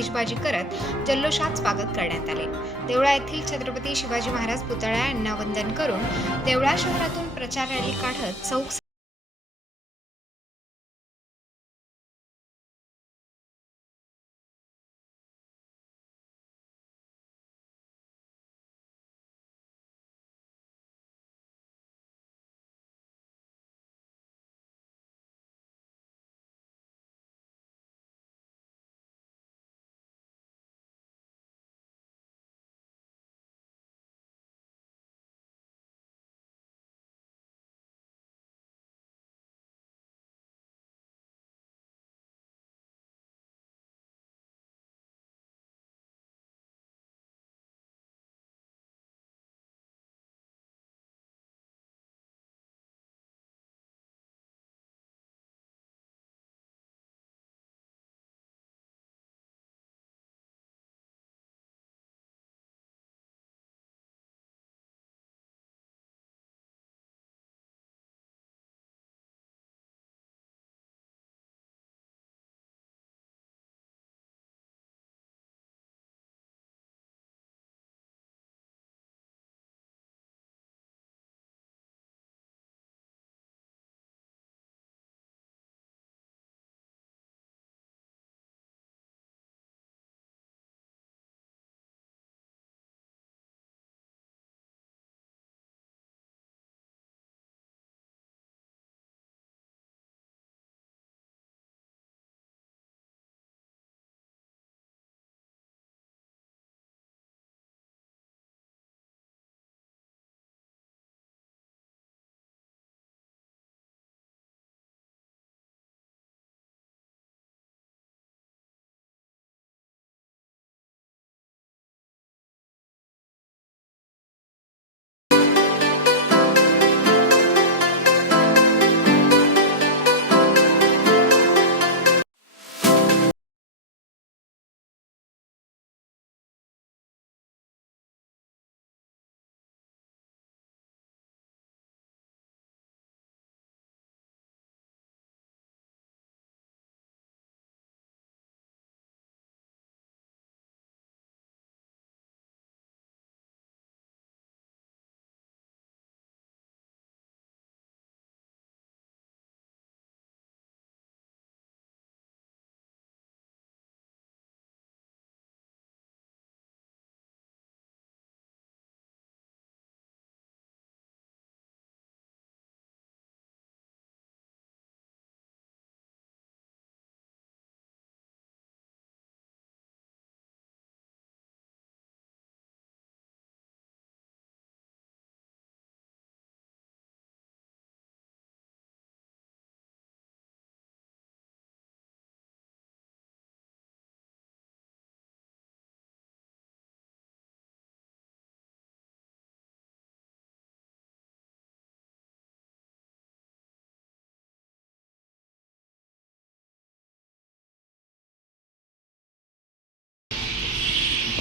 आतिषबाजी करत जल्लोषात स्वागत करण्यात आले. देवळा येथील छत्रपती शिवाजी महाराज पुतळा यांना वंदन करून देवळा शहरातून प्रचार रॅली काढत चौक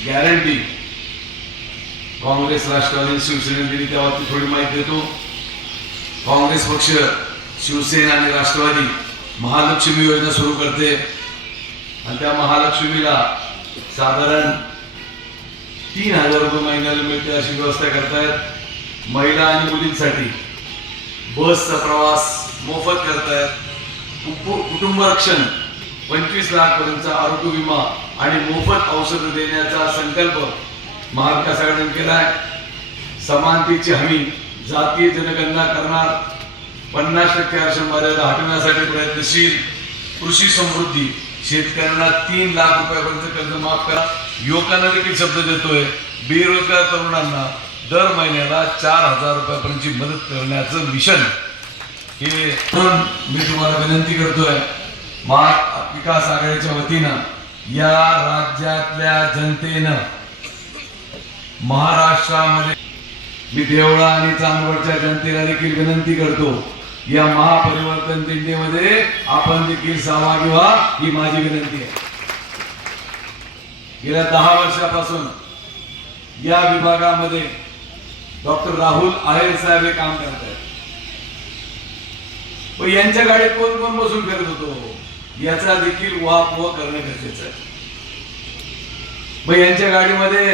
गॅरंटी काँग्रेस राष्ट्रवादी शिवसेने दिली त्या बाबतीत थोडी माहिती देतो. काँग्रेस पक्ष शिवसेना आणि राष्ट्रवादी महालक्ष्मी योजना सुरू करते. आणि त्या महालक्ष्मीला साधारण तीन हजार रुपये महिन्याला मिळते अशी व्यवस्था करतायत. महिला आणि मुलींसाठी बसचा प्रवास मोफत करतायत. कुटुंब रक्षण पंचवीस लाख पर्यंतचा आरोग्य विमा आणि मोफत औषध देण्याचा संकल्प महाविकास आघाडीने केलाय. समानतेची हमी जातीय जनगणना करणार. पन्नास टक्के आरक्षण मर्यादा हटवण्यासाठी प्रयत्नशील. कृषी समृद्धी. शेतकऱ्यांना तीन लाख रुपयापर्यंत कर्ज माफ करा. युवकांना देखील शब्द देतोय बेरोजगार तरुणांना दर महिन्याला चार हजार रुपयापर्यंतची मदत करण्याचं मिशन. हे मी तुम्हाला विनंती करतोय. विकास आघाडीच्या वतीनं या राज्यातल्या जनतेनं महाराष्ट्रामध्ये मी देवळा आणि चांदवडच्या जनतेला देखील विनंती करतो या महापरिवर्तन दिंडीमध्ये आपण देखील सहभागी व्हा ही माझी विनंती आहे. गेल्या दहा वर्षापासून या विभागामध्ये डॉक्टर राहुल आहेर साहेब हे काम करत आहेत यांच्या गाडीत कोण कोण बसून फिरत होतो? याचा देखील वाप करणं गरजेचं आहे. मग यांच्या गाडीमध्ये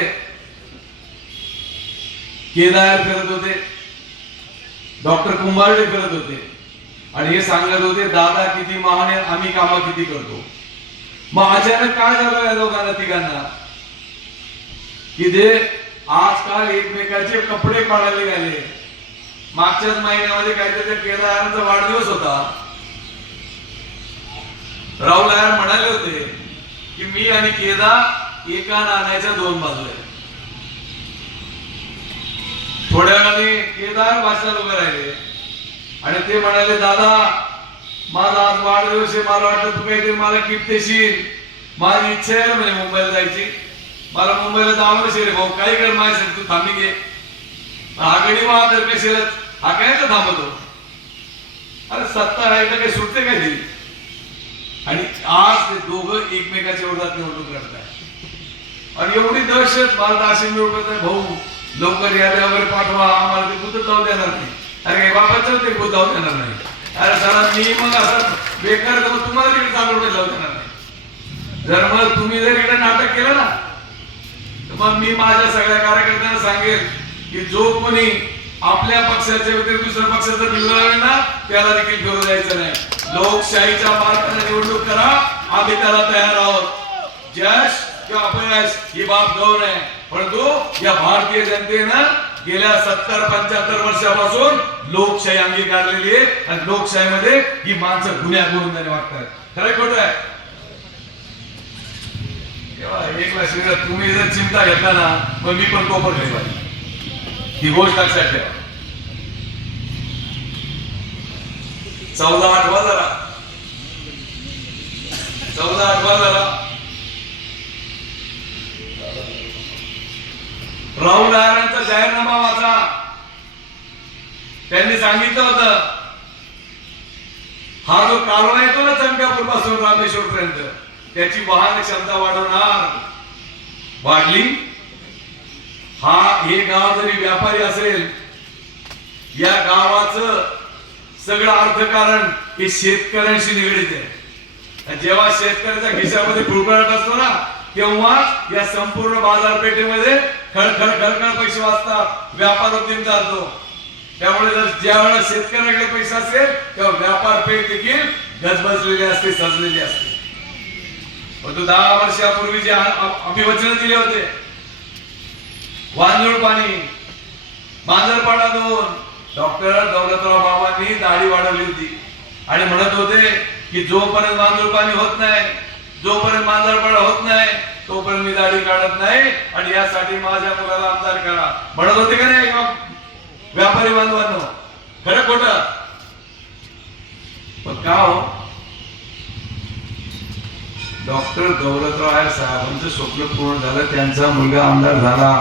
केदार फिरत होते डॉक्टर कुंभारडे फिरत होते आणि हे सांगत होते दादा किती महान आहे आम्ही कामं किती करतो. मग अचानक काय झालं या दोघांना तिघांना? कि ते आजकाल एकमेकाचे कपडे काढायला गेले मागच्याच महिन्यामध्ये काहीतरी केदारांचा वाढदिवस होता. राहुल आयर म्हणाले होते की मी आणि केदार एका नाण्याच्या दोन बाजू आहे थोड्या वेळाने केदार भाषणात उभे राहिले आणि ते म्हणाले दादा माझा आज वाढदिवस आहे मला वाटतं तू काहीतरी मला गिफ्ट देशील. माझी इच्छा आहे म्हणजे मुंबईला जायची. मला मुंबईला जावं नसेल रे भाऊ काही कर माझ्यासाठी तू थांबी घे. आगडी वा तर हा काय तर थांबतो? अरे सत्ता राहिलं काही सुटते काय तरी आणि आज ते दोघं एकमेकाच्या विरोधात निवडणूक लढताय. आणि एवढी दहशत मला अशी निवडत आहे भाऊ लवकर याद्या वगैरे पाठवा आम्हाला ते बुद्ध जाऊ देणार नाही. अरे काही बाबाचं ते बुद्ध जाऊ देणार नाही. अरे सर मी मग असं बेकार तर तुम्हाला तिकडे चालू जाऊ देणार नाही. जर मग तुम्ही जर इकडे नाटक केलं ना तर मग मी माझ्या सगळ्या कार्यकर्त्यांना सांगेल की जो कोणी आपल्या पक्षाच्या व्यतिरिक्त दुसऱ्या पक्षाचं बिल ना त्याला देखील फिरू द्यायचं नाही. लोकशाहीच्या मार्गाने निवडणूक करा. आम्ही त्याला तयार आहोत. यश किंवा अपयश ही बाब गौर आहे. परंतु या भारतीय जनतेनं गेल्या सत्तर पंच्याहत्तर वर्षापासून लोकशाही अंगीकारलेली आहे. आणि लोकशाहीमध्ये ही माणसं गुन्ह्या गोविंदाने वागतात खरं खोट आहे? तेव्हा एक लक्षात तुम्ही जर चिंता घेतला ना मग मी पण कोपर घेतला. ही गोष्ट लक्षात ठेवा. चौदा आठवा जरा. चौदा आठवा जरा. राहुल आहारांचा जाहीरनामा वाचा. त्यांनी सांगितलं होतं हा जो कालवा येतो ना चंद्रपूरपासून रामेश्वर पर्यंत त्याची वाहन क्षमता वाढवणार. वाढली? हा हे गाव जरी व्यापारी असेल या गावाचं सगळं अर्थकारण हे शेतकऱ्यांशी निगडीत आहे. जेव्हा शेतकऱ्याच्या खिशामध्ये फुलकळत असतो ना तेव्हा या संपूर्ण बाजारपेठेमध्ये खळखळ खळखळ पैसे वाचतात. व्यापार उद्यम चालतो. त्यामुळे जर ज्या वेळेला शेतकऱ्याकडे पैसा असेल तेव्हा व्यापार पेठ देखील गजबजलेली असते सजलेली असते. परंतु दहा वर्षापूर्वी जे अभिवचन दिले होते वांजूळ पाणी मांजरपाडा दोन डॉक्टर दौलतराव बाबांनी दाढी वाढवली होती. आणि म्हणत होते की जोपर्यंत मांजूळपाणी होत नाही जोपर्यंत मांजरपणा होत नाही तोपर्यंत मी दाढी काढत नाही आणि यासाठी माझ्या मुलाला आमदार करा. म्हणत होते का नाही व्यापारी बांधवांनो? खरं खोट? पण का हो? डॉक्टर दौलतराव साहेबांचं स्वप्न पूर्ण झालं त्यांचा मुलगा आमदार झाला.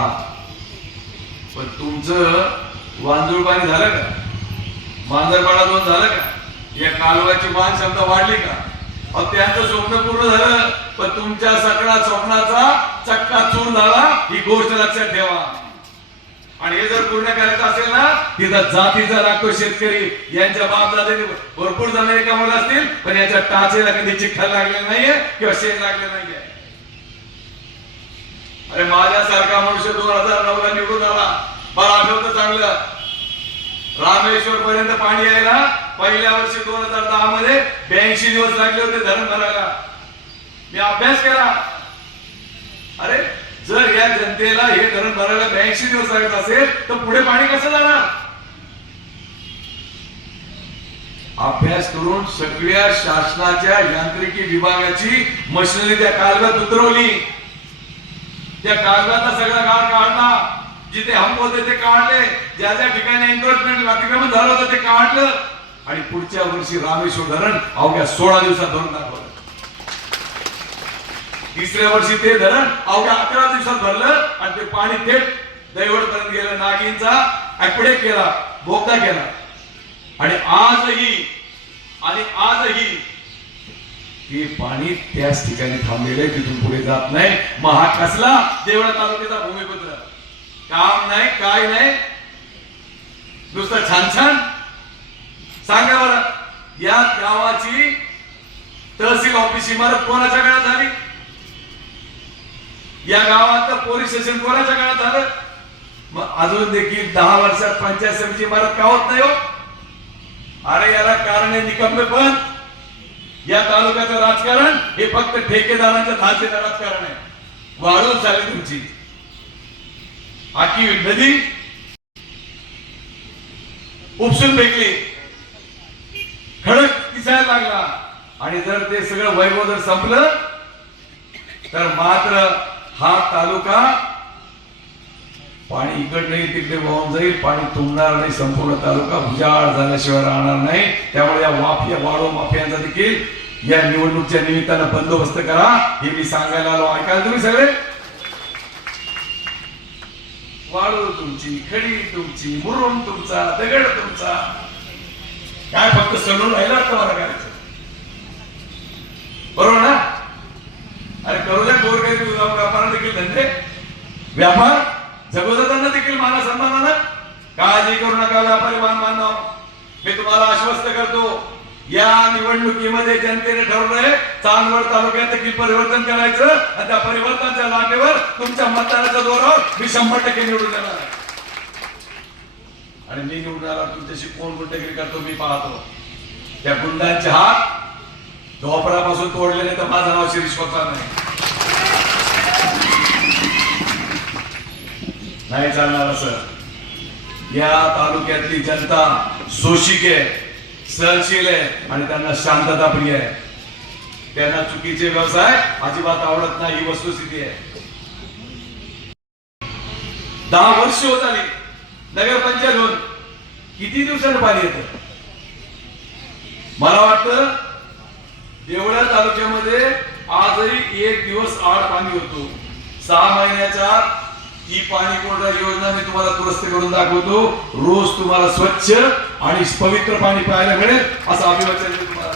पण तुमचं वांजूळ पाणी झालं का? मांजरपाडा दोन झालं का? या कालवाची मान क्षमता वाढली का? अहो त्यांचं स्वप्न पूर्ण झालं पण तुमच्या सगळ्या स्वप्नाचा चक्का चूर झाला ही गोष्ट लक्षात ठेवा. आणि हे जर पूर्ण करायचं असेल ना तिथं जातीचा लागतो शेतकरी यांच्या बाप जाते भरपूर जण कामाला असतील पण याच्या टाचेला कधी चिखल लागले नाहीये किंवा शेत लागले नाहीये. अरे माझ्यासारखा मनुष्य दोन हजार नऊ ला निवडून आला. मला आठवतं चांगलं. रामेश्वर पर्यंत पाणी यायला पहिल्या वर्षी दोन हजार दहा मध्ये ब्याऐंशी दिवस लागले होते धरण भरायला. मी अभ्यास केला. अरे जर या जनतेला हे धरण भरायला ब्याऐंशी दिवस लागत असेल तर पुढे पाणी कसं जाणार? अभ्यास करून सगळ्या शासनाच्या यांत्रिकी विभागाची मशिनरी त्या कालव्यात उतरवली. त्या कालव्याचा सगळा गाळ काढला. जिथे हम होते ते काढले ज्या ज्या ठिकाणी एन्क्रोचमेंट अतिक्रमण झालं होतं ते काढलं आणि पुढच्या वर्षी रामेश्वर धरण अवघ्या सोळा दिवसात धरून दाखवलं. तिसऱ्या वर्षी ते धरण अवघ्या अकरा दिवसात भरलं आणि ते पाणी थेट दैवड पर्यंत गेलं नागिनचा ऍपडेक केला भोगदा केला. आणि आजही आणि आजही हे पाणी त्याच ठिकाणी थांबलेलं आहे तिथून पुढे जात नाही. मग हा कसला देवळा तालुक्याचा भूमिपुत्र. काम नाही काय नाही. नुसतं छान छान सांगा बरं या गावाची तहसील ऑफिस इमारत कोणाच्या काळात झाली? या गावात पोलीस स्टेशन कोणाच्या काळात झालं? मग अजून देखील दहा वर्षात पंचायत समिती इमारत का होत नाही हो? अरे याला कारण आहे निकंबे पण. या तालुक्याचं राजकारण हे फक्त ठेकेदारांच्या धाचेचं राजकारण आहे. वाढून चालेल तुमची. आखी नदी उपसून फेकली. खडक दिसायला लागला. आणि जर ते सगळं वैभव जर संपलं तर मात्र हा तालुका पाणी इकड नाही तिकडे वाहून जाईल पाणी तुंबणार नाही संपूर्ण तालुका भुजाळ झाल्याशिवाय राहणार नाही. त्यामुळे या माफिया वाढो माफियांचा देखील या निवडणुकीच्या निमित्तानं बंदोबस्त करा. हे मी सांगायला आलो. ऐकायला तुम्ही सगळे? वाळू तुमची खडी तुमची मुरुम तुमचा दगड तुमचा. काय फक्त सणून राहिला तर मला करायचं? बरोबर ना? अरे करू द्या गोर काही व्यापारा देखील धंदे. व्यापार? जगोदतांना देखील माना सन्मानानं. काळजी करू नका व्यापारी मान मानव. मी तुम्हाला आश्वस्त करतो. या निवडणुकीमध्ये जनतेने ठरवलंय चांदवड तालुक्यात की परिवर्तन करायचं आणि त्या परिवर्तनाच्या लाटेवर तुमच्या मतदानाच्या जोरावर मी शंभर टक्के निवडून देणार आणि मी निवडून आला तुमच्याशी कोण गुंडगिरी करतो मी पाहतो. त्या गुंडांचे हात धोपडापासून तोडले नाही तर माझं नाव शिरीष नाही. नाही चालणार असं. या तालुक्यातली जनता सोशिक आहे सहनशील आहे आणि त्यांना शांतता प्रिय आहे. त्यांना चुकीचे व्यवसाय अजिबात आवडत नाही ही वस्तुस्थिती आहे. दहा वर्ष होत आली. नगरपंचायत होऊन किती दिवसानं पाणी येतं? मला वाटतं देवळा तालुक्यामध्ये आजही एक दिवस आड पाणी होतो. सहा महिन्याच्या ही पाणी कोरडा योजना मी तुम्हाला दुरुस्त करून दाखवतो. रोज तुम्हाला स्वच्छ आणि पवित्र पाणी प्यायला मिळेल असं अभिवाचन मी तुम्हाला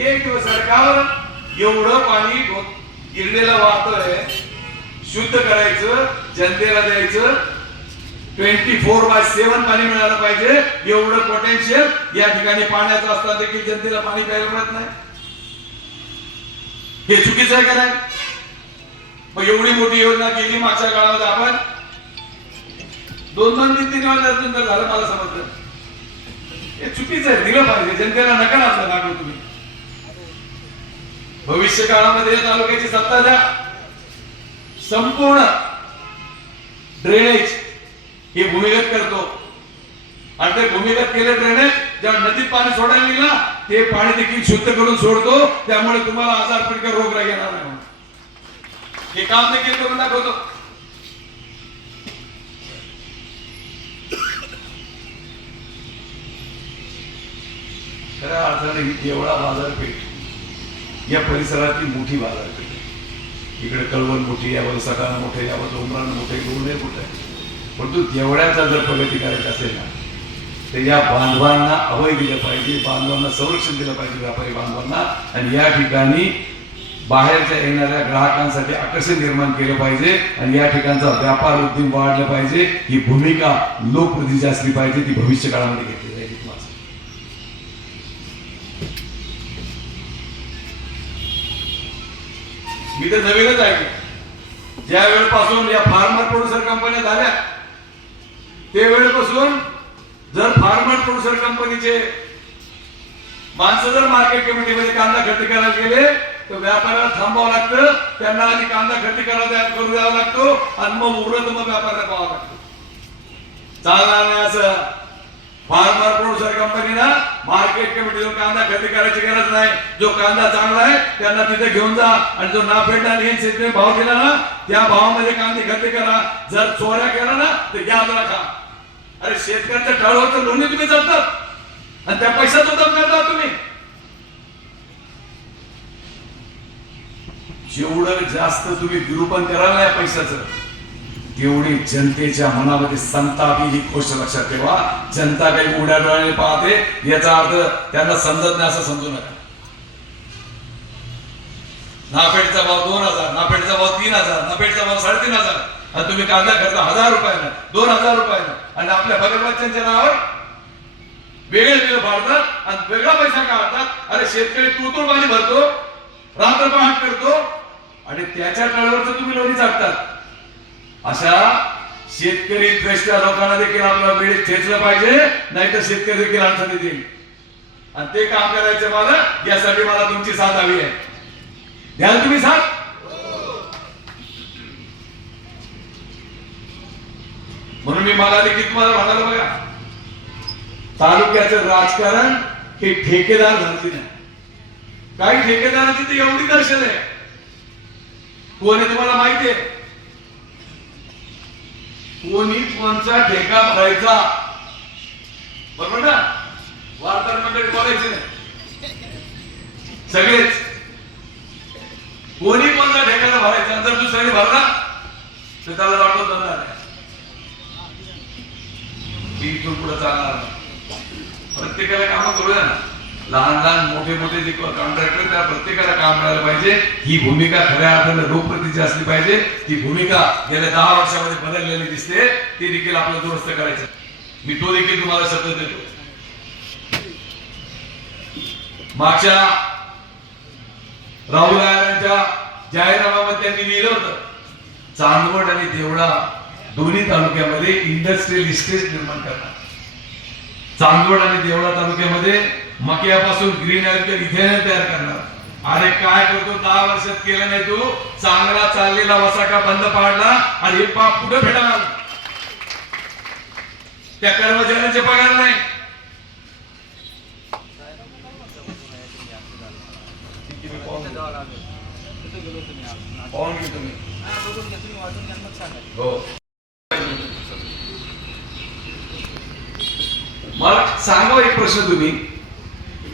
एक दिवस सरकार एवढं पाणी गिरलेलं वाहतोय शुद्ध करायचं जनतेला द्यायचं. ट्वेंटी फोर बाय सेव्हन पाणी मिळालं पाहिजे. एवढं पोटेन्शियल या ठिकाणी पाण्याचं असताना देखील जनतेला पाणी प्यायला मिळत नाही. हे चुकीचं आहे का नाही? मग एवढी मोठी योजना केली मागच्या काळामध्ये आपण? दोन दोन तीन तीन वर्षातून तर झालं मला समजलं. हे चुकीचं आहे दिलं पाहिजे. जनतेला नका असं लागलो तुम्ही. भविष्य काळामध्ये तालुक्याची सत्ता द्या. संपूर्ण ड्रेनेज हे भूमिगत करतो. आणि ते भूमिगत केले ड्रेनेज ज्या नदीत पाणी सोडायला निघला ते पाणी देखील शुद्ध करून सोडतो. त्यामुळे तुम्हाला आजार पिडकर रोग येणार नाही म्हणून. हे काम देखील करून दाखवतो. खऱ्या अर्थाने ही देवळा बाजारपेठ या परिसरातली मोठी बाजारपेठ आहे. इकडे कळवण मोठी यावर सकाळ मोठे यावर डोंगरान मोठे डोंगरे मोठे परंतु देवळ्याचा जर प्रगती करायची असेल ना तर या बांधवांना अभय दिलं पाहिजे बांधवांना संरक्षण दिलं पाहिजे व्यापारी बांधवांना. आणि या ठिकाणी बाहेरच्या येणाऱ्या ग्राहकांसाठी आकर्षण निर्माण केलं पाहिजे आणि या ठिकाणचा व्यापार उद्योग वाढला पाहिजे. ही भूमिका लोकप्रतिनिधी असली पाहिजे ती भविष्य काळामध्ये घेतली जाईल मी तर नवीनच आहे. ज्या वेळेपासून या फार्मर प्रोड्युसर कंपन्या झाल्या ते वेळेपासून जर फार्मर प्रोड्युसर कंपनीचे माणसं जर मार्केट कमिटीमध्ये कांदा खरेदी करायला गेले तर व्यापाऱ्याला थांबावं लागतं त्यांना आधी कांदा खरेदी करायला द्या- करू द्यावा लागतो आणि मग उरत मग व्यापाऱ्याला पाहावं लागतो. चालणार नाही असं. फार्मर प्रोड्युसर कंपनीला मार्केट कमिटीतून कांदा खरेदी करायची गरज नाही. जो कांदा चांगला आहे त्यांना तिथे घेऊन जा. आणि जो ना आणि हे शेतकरी भाव दिला ना त्या भावामध्ये कांदे खरेदी करा. जर चोऱ्या केला ना तर याद खा. अरे शेतकऱ्यांच्या तर लोणी तुम्ही चालतात आणि त्या पैशात दम करता तुम्ही. जेवढं जास्त तुम्ही विरूपण करायला या पैशाचं तेवढी जनतेच्या मनामध्ये संताप ही गोष्ट लक्षात ठेवा. जनता काही उड्या डोळ्याने पाहते याचा अर्थ त्यांना समजत नाही असं समजू नका. नाफेडचा भाव दोन हजार नाफेडचा भाव तीन हजार नाफेडचा भाव साडेतीन हजार. आणि तुम्ही कांदा करता हजार रुपयानं दोन हजार रुपयानं. आणि आपल्या भगतबच्चांच्या नावावर वेगळे बिल भरतात आणि वेगळा पैसा काढतात. अरे शेतकरी तुतून पाणी भरतो रात्र पहाट करतो आणि त्याच्या तळावरच तुम्ही लोणी चालतात अशा शेतकरी द्रष्ट्या लोकांना देखील आपला वेळेत ठेचलं पाहिजे नाहीतर शेतकरी देखील अडचणी देईल आणि ते काम करायचं मला यासाठी मला तुमची साथ हवी आहे. द्याल तुम्ही साथ? म्हणून मी मला देखील तुम्हाला म्हणालो बघा तालुक्याचं राजकारण हे ठेकेदार धरती नाही काही ठेकेदारांची ते एवढी दर्शन आहे. कोण आहे तुम्हाला माहिती आहे? कोणी कोणचा ठेका भरायचा? बरोबर ना? वार्ताहर मंडळी बोलायचे नाही. सगळेच. कोणी कोणता ठेका भरायचा जर दुसऱ्याने भरला तर त्याला वाटत धंदा नाही. इथून पुढे चालणार प्रत्येकाला काम करूया ना. लहान लहान मोठे मोठे जे कॉन्ट्रॅक्टर त्या प्रत्येकाला काम मिळालं पाहिजे. ही भूमिका खऱ्या अर्थानं लोकप्रतीची असली पाहिजे. ती भूमिका गेल्या दहा वर्षामध्ये बदललेली दिसते. ती देखील आपलं दुरुस्त करायचं. मी तो देखील तुम्हाला शब्द देतो. मागच्या राहुल गांधींच्या जाहीरनाम्यामध्ये त्यांनी लिहिलं होतं चांदवड आणि देवळा दोन्ही तालुक्यामध्ये इंडस्ट्रियल इस्टेट निर्माण करणार चांदवड आणि देवळा तालुक्यामध्ये मक्यापासून ग्रीन इथेनॉल तयार करणार. अरे काय करतो? दहा वर्षात केलं नाही तू. चांगला चाललेला वसाका बंद पाडला आणि हे पाप कुठे फेडणार त्या कर्मचाऱ्यांचे पगार नाही. पाहून तुम्ही हो. मला सांगा एक प्रश्न तुम्ही.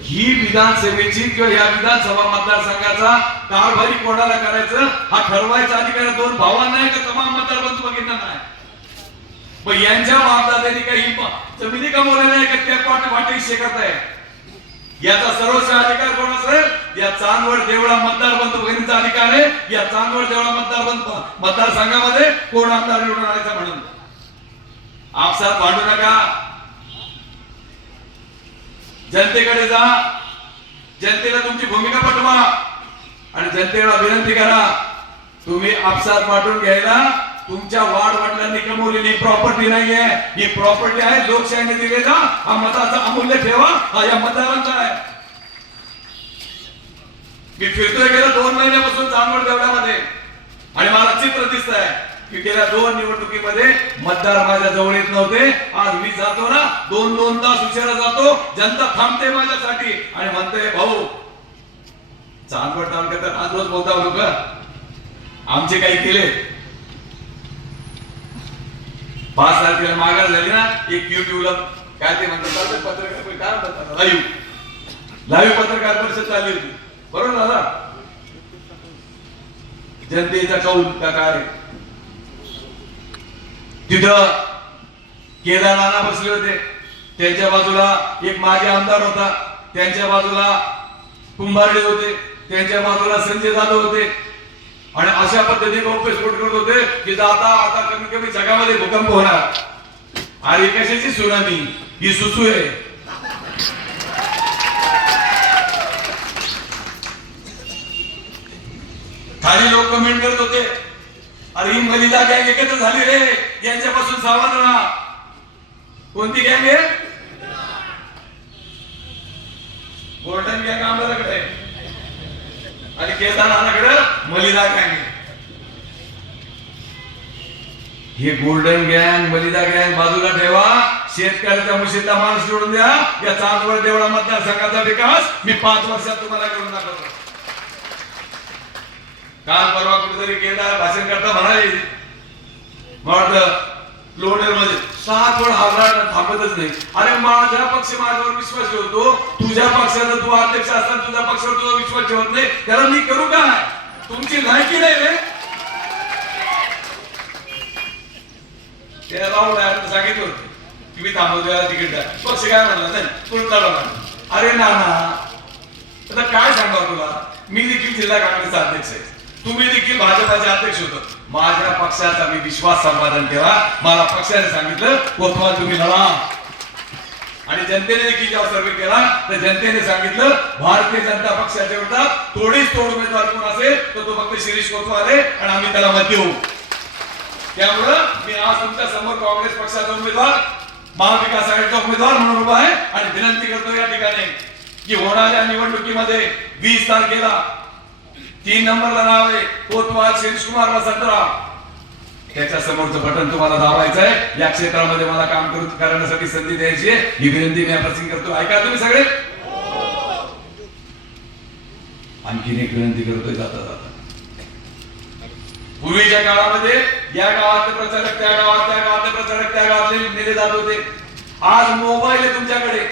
ही विधानसभेची किंवा या विधानसभा मतदारसंघाचा कारभारी कोणाला करायचं? हा ठरवायचा अधिकार दोन भावांना आहे का तमाम मतदार बंधू बघितला नाही? पण यांच्या बापदादांनी काही जमिनी कमवलेल्या आहे का? त्या पाठ वाटे हिस्से आहे याचा सर्वोच्च अधिकार कोण असेल? या चांदवड देवळा मतदार बंधू भगिनीचा अधिकार आहे. या चांदवड देवळा मतदार बंधू मतदारसंघामध्ये कोण आमदार निवडून आणायचा म्हणून? आपसात भांडू नका. जनतेकडे जा. जनतेला तुमची भूमिका पटवा आणि जनतेला विनंती करा तुम्ही आपसात वाटून घ्यायला. तुमच्या वाढ वडिलांनी कमवलेली प्रॉपर्टी नाहीये. ही प्रॉपर्टी आहे लोकशाहीने दिलेला. हा मताचा अमूल्य ठेवा. हा या मतदारांचा आहे. मी फिरतोय गेलो दोन महिन्यापासून चांदवड देवळामध्ये. आणि मला चित्र दिसत आहे की गेल्या दोन निवडणुकीमध्ये मतदार माझ्या जवळ येत नव्हते. आज मी जातो ना दोन दोन तास उशिरा जातो. जनता थांबते माझ्यासाठी. आणि म्हणते भाऊ चांदवड तालुक्यात तर आज रोज बोलता लोक आमचे काही केले. पाच तारखेला माघार झाली ना एक युट्यूबला काय ते म्हणतात पत्रकार काय म्हणतात लाईव्ह. लाईव्ह पत्रकार परिषद चालली होती. बरोबर दादा? जनतेचा कौल का काय? तिथं केदार राणा बसले होते. त्यांच्या बाजूला एक माजी आमदार होता. त्यांच्या बाजूला कुंभारडे होते. त्यांच्या बाजूला संजय जाधव होते. आणि अशा पद्धतीने गौप्यस्फोट करत होते की आता आता कमी कमी जगामध्ये भूकंप होणार. आणि कशाची सुनामी ही सुसू आहे. खाली लोक कमेंट करत होते. अरे ही मलिदा गँग एकत्र झाली रे. यांच्यापासून सावध राहा कोणती गँग आहे? गोल्डन गँग आमदाराकडे आणि केदारनाथाकडे मलिदा गँग हे गोल्डन गँग मलिदा गँग बाजूला ठेवा. शेतकऱ्याच्या मुशीतला माणूस जोडून द्या. या चांदवड देवळा मतदारसंघाचा विकास मी पाच वर्षात तुम्हाला करून दाखवतो. काल परवा कुठेतरी केदार भाषण करता म्हणाले मला लोणेरमध्ये सात वेळ थांबतच नाही. अरे माझ्या पक्ष माझ्यावर विश्वास ठेवतो. तुझ्या पक्षाचा तू अध्यक्ष असताना तुझ्या पक्षावर तुझा विश्वास ठेवत नाही. त्याला मी करू काय? तुमची लायकी नाही रे. त्याला राहुल सांगितलं होतं. की मी थांबवतो तिकीट द्या. पक्ष काय म्हणला? नाही कोणता म्हणला अरे ना ना आता काय सांगा तुला? मी देखील जिल्हा काँग्रेसचा अध्यक्ष आहे. तुम्ही देखील भाजपाचे अध्यक्ष होत माझ्या पक्षाचा मी विश्वास संपादन केला. मला पक्षाने सांगितलं कोतवाल तुम्ही लढा. आणि जनतेने देखील जेव्हा सर्वे केला तर जनतेने सांगितलं भारतीय जनता पक्षाच्या विरोधात थोडीच तोड उमेदवार कोण असेल तर तो फक्त शिरीष कोतवाले आणि आम्ही त्याला मत देऊ. त्यामुळं मी आज तुमच्यासमोर काँग्रेस पक्षाचा उमेदवार महाविकास आघाडीचा उमेदवार म्हणून उभा आहे आणि विनंती करतो या ठिकाणी की होणाऱ्या निवडणुकीमध्ये वीस तारखेला तीन नंबरला नाव आहे. कोतवाल शिरीष कुमार वसंतराव. त्याच्या समोरचं बटन तुम्हाला दाबायचं आहे या क्षेत्रामध्ये मला काम करू करण्यासाठी संधी द्यायची आहे. ही विनंती मी प्रसिंग करतो. ऐका तुम्ही सगळे? आणखीन एक विनंती करतोय जाता जाता. पूर्वीच्या काळामध्ये या गावातले प्रचारक त्या गावात त्या गावातले प्रचारक त्या गावातले नेले जात होते. आज मोबाईल आहे तुमच्याकडे.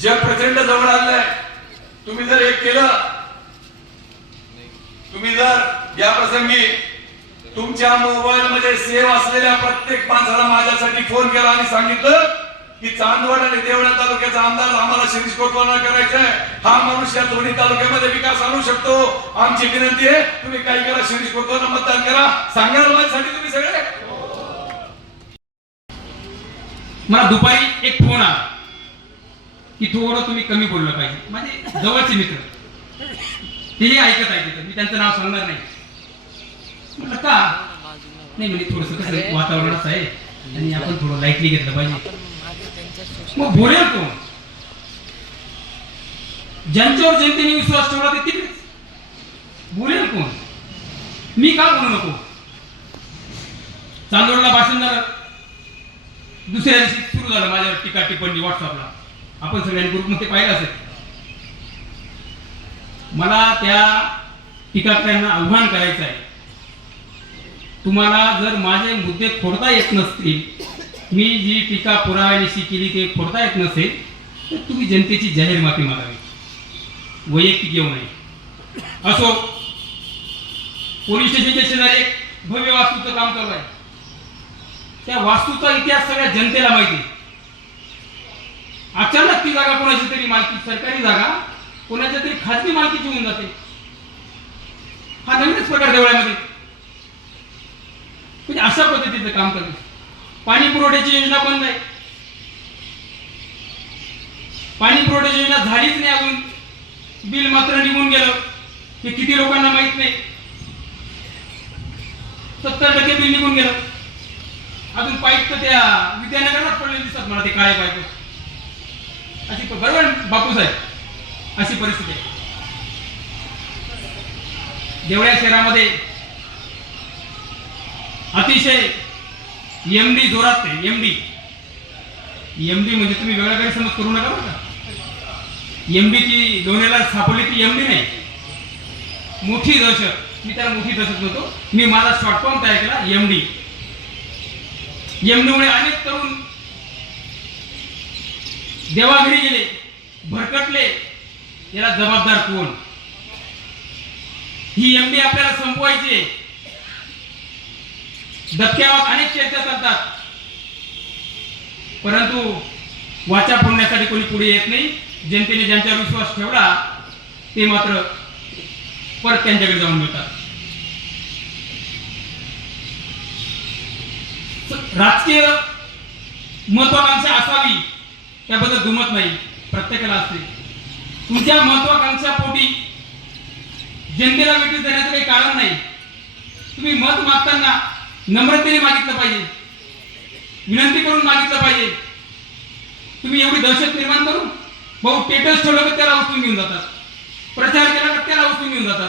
जग प्रचंड जवळ आलंय. तुम्ही जर एक केलं तुम्ही जर या प्रसंगी तुमच्या मोबाईल मध्ये सेव्ह असलेल्या प्रत्येक माणसाला माझ्यासाठी फोन केला आणि सांगितलं की चांदवड आणि देवळा तालुक्याचा आमदार आम्हाला शिरीष कोतवाल करायचा आहे. हा माणूस या दोन्ही तालुक्यामध्ये विकास आणू शकतो. आमची विनंती आहे तुम्ही काय करा शिरीष कोतवाल मतदान करा. सांगा माझ्यासाठी तुम्ही सगळे. मला दुपारी एक फोन आला. की थोडं तुम्ही कमी बोललं पाहिजे. माझे जवळचे मित्र. तेही ऐकत आहे तिथं. मी त्यांचं नाव सांगणार नाही. म्हटलं का नाही म्हणजे थोडस कसं वातावरण असं आहे. आणि आपण थोडं लाईटली घेतलं पाहिजे. मग बोलेल कोण? ज्यांच्यावर जनतेने विश्वास ठेवला ते तिकडेच बोलेल कोण? मी का बोलू नको? चांदोडला भाषण झालं. दुसऱ्या दिवशी सुरू झालं माझ्यावर टीका टिप्पणी व्हॉट्सअपला आपण सगळ्यांनी ग्रुपमध्ये पाहिलं असेल. मला त्या टीकाकारांना आव्हान करायचं आहे. तुम्हाला जर माझे मुद्दे खोडता येत नसतील मी जी टीका पुराव्यानिशी केली ते खोडता येत नसेल तर तुम्ही जनतेची जाहीर माफी मागावी. वैयक्तिक येऊ नये. असो पोलीस स्टेशनच्या शेजारी एक भव्य वास्तूचं काम चालू आहे. त्या वास्तूचा इतिहास सगळ्या जनतेला माहिती अचानक ती जागा कोणाची तरी मालकी सरकारी जागा कोणाच्या तरी खाजगी मालकीची होऊन जाते. हा नवीनच प्रकार देवळ्यामध्ये म्हणजे अशा पद्धतीचं काम करणे. पाणी पुरवठ्याची योजना बंद आहे. पाणी पुरवठ्याची योजना झालीच नाही अजून. बिल मात्र निघून गेलं. हे किती लोकांना माहीत नाही. सत्तर टक्के बिल निघून गेलं. अजून पाईप तर त्या विद्यानगरात पडलेले दिसतात मला ते काळे पाईप. अशी बरोबर बापू साहेब अशी परिस्थिती आहे. देवळ्या शहरामध्ये अतिशय एमडी जोरात आहे एमडी एमडी म्हणजे तुम्ही वेगळा काही समज करू नका बरं का. एमडी ची दोन्हीला सापडली ती एम डी नाही. मोठी दहशत. मी त्याला मोठी दहशत नव्हतो मी माझा शॉर्ट फॉर्म तयार केला एमडी एमडीमुळे अनेक तरुण देवाघरी गेले भरकटले याला जबाबदार कोण? ही एमडी आपल्याला संपवायची धक्क्यावर अनेक चर्चा चालतात. परंतु वाचा फोडण्यासाठी कोणी पुढे येत नाही. जनतेने ज्यांच्यावर विश्वास ठेवला ते मात्र परत त्यांच्याकडे जाऊन मिळतात. राजकीय महत्वाकांक्षा असावी त्याबद्दल दुमत नाही. प्रत्येकाला असते. तुमच्या महत्वाकांक्षा पोटी जनतेला वेटीस देण्याचं काही कारण नाही. तुम्ही मत मागताना नम्रतेने मागितलं पाहिजे. विनंती करून मागितलं पाहिजे. तुम्ही एवढी दहशत निर्माण करून भाऊ स्टेटस ठेवलं तर त्याला उचलून घेऊन जातात. प्रचार केला तर त्याला उचलून घेऊन जातात.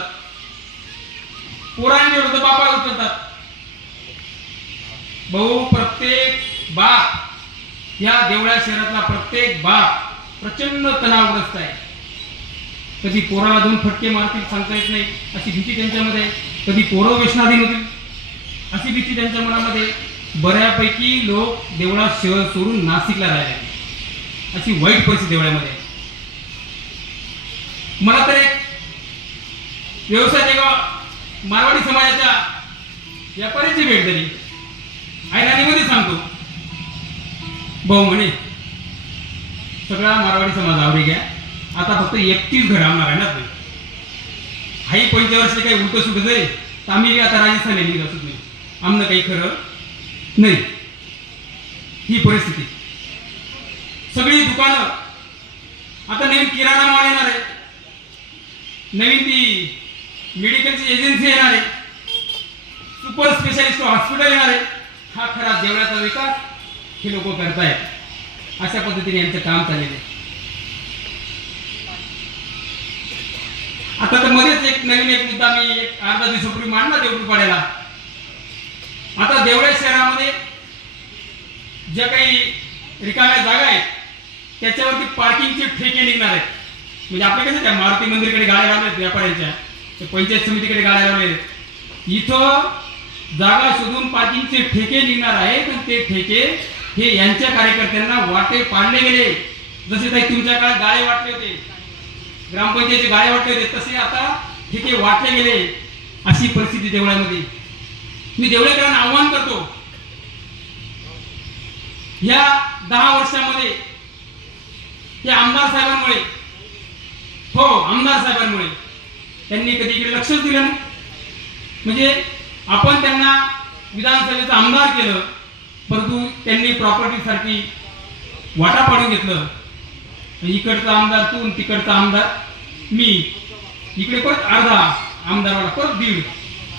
पोरांनी ठेवलं बापाला उचलतात. भाऊ प्रत्येक बाप या देवळ्या शहरातला प्रत्येक बाप प्रचंड तणावग्रस्त आहे. कधी पोराला दोन फटके मारतील सांगता येत नाही. अशी भीती त्यांच्यामध्ये आहे. कधी पोरं व्यसनाधीन होतील. अशी भीती त्यांच्या मनामध्ये बऱ्यापैकी लोक देवळा शहर सोडून नाशिकला राहिले. अशी वाईट परिस्थिती देवळ्यामध्ये मला तर एक व्यवसाय जेव्हा मारवाडी समाजाच्या व्यापाऱ्याची भेट झाली आयराणीमध्ये सांगतो. भाऊ म्हणे सगळा मारवाडी समाज आवडी घ्या आता फक्त एकतीस घर आणणार आहे ना तुम्ही. हाही पंचवर्षी काही उलट सुटत आहे तर आम्ही बी आता राजस्थान निघत असत नाही. आमनं काही खरं नाही. ही परिस्थिती. सगळी दुकानं आता नवीन किराणा माल येणार आहे. नवीन ती मेडिकलची एजन्सी येणार आहे. सुपर स्पेशालिस्ट हॉस्पिटल येणार आहे. हा खरा देवळाचा विकास हे लोक करतायत. अशा पद्धतीने यांचं काम चाललेलं आहे. आता तर मध्येच एक नवीन एक मुद्दा मी एक अर्धा दिवसापूर्वी मांडला देवळी पाड्याला आता देवळा शहरामध्ये ज्या काही रिकाम्या जागा आहेत त्याच्यावरती पार्किंगचे ठेके निघणार आहेत. म्हणजे आपले कसं त्या मारुती मंदिरकडे गाड्या लावल्या आहेत व्यापाऱ्यांच्या पंचायत समितीकडे गाड्या लावल्या आहेत. इथं जागा शोधून पार्किंगचे ठेके निघणार आहेत आणि ते ठेके हे यांच्या कार्यकर्त्यांना वाटे पाडले गेले. जसे काही तुमच्या काळात गाळे वाटले होते. ग्रामपंचायतचे गाळे वाटले होते तसे आता ठिके वाटले गेले अशी परिस्थिती देवळ्यामध्ये मी देवळेकरांना आव्हान करतो. या दहा वर्षामध्ये या आमदार साहेबांमुळे हो आमदार साहेबांमुळे त्यांनी कधी इकडे लक्षच दिलं नाही. म्हणजे आपण त्यांना विधानसभेचं आमदार केलं परंतु त्यांनी प्रॉपर्टी सारखी वाटा पाडून घेतलं. इकडचा आमदार तू तिकडचा आमदार मी. इकडे परत अर्धा आमदारवाला परत दीड.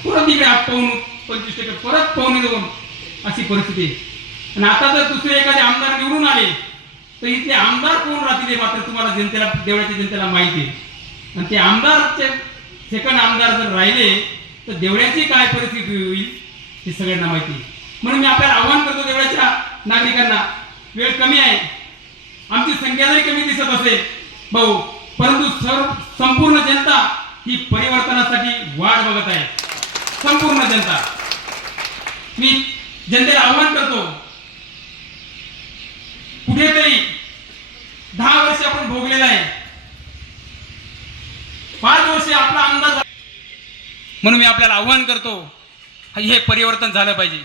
परत इकडे आठ पाऊन पंचवीस टक्के परत पाहुणे दोन अशी परिस्थिती आणि आता जर दुसरे एखादे आमदार निवडून आले तर इथले आमदार कोण राहतील मात्र तुम्हाला जनतेला देवळ्याच्या जनतेला माहिती आहे. आणि ते आमदारचे सेकंड आमदार जर राहिले तर देवळ्याची काय परिस्थिती होईल हे सगळ्यांना माहिती आहे. म्हणून मी आपल्याला आव्हान करतो देवळ्याच्या नागरिकांना वेळ कमी आहे. आमची संख्या जरी कमी दिसत असेल भाऊ परंतु सर्व संपूर्ण जनता ही परिवर्तनासाठी वाट बघत आहे. संपूर्ण जनता. मी जनतेला आव्हान करतो कुठेतरी दहा वर्ष आपण भोगलेलं आहे. पाच वर्ष आपला अंदाज म्हणून मी आपल्याला आव्हान करतो हे परिवर्तन झालं पाहिजे.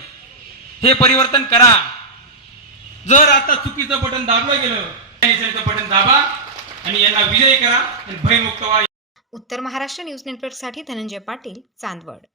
हे परिवर्तन करा. जर आता चुकीचं बटन दाबलं गेलं बटन दाबा आणि यांना विजय करा आणि भयमुक्त व्हा. उत्तर महाराष्ट्र न्यूज नेटवर्कसाठी धनंजय पाटील चांदवड.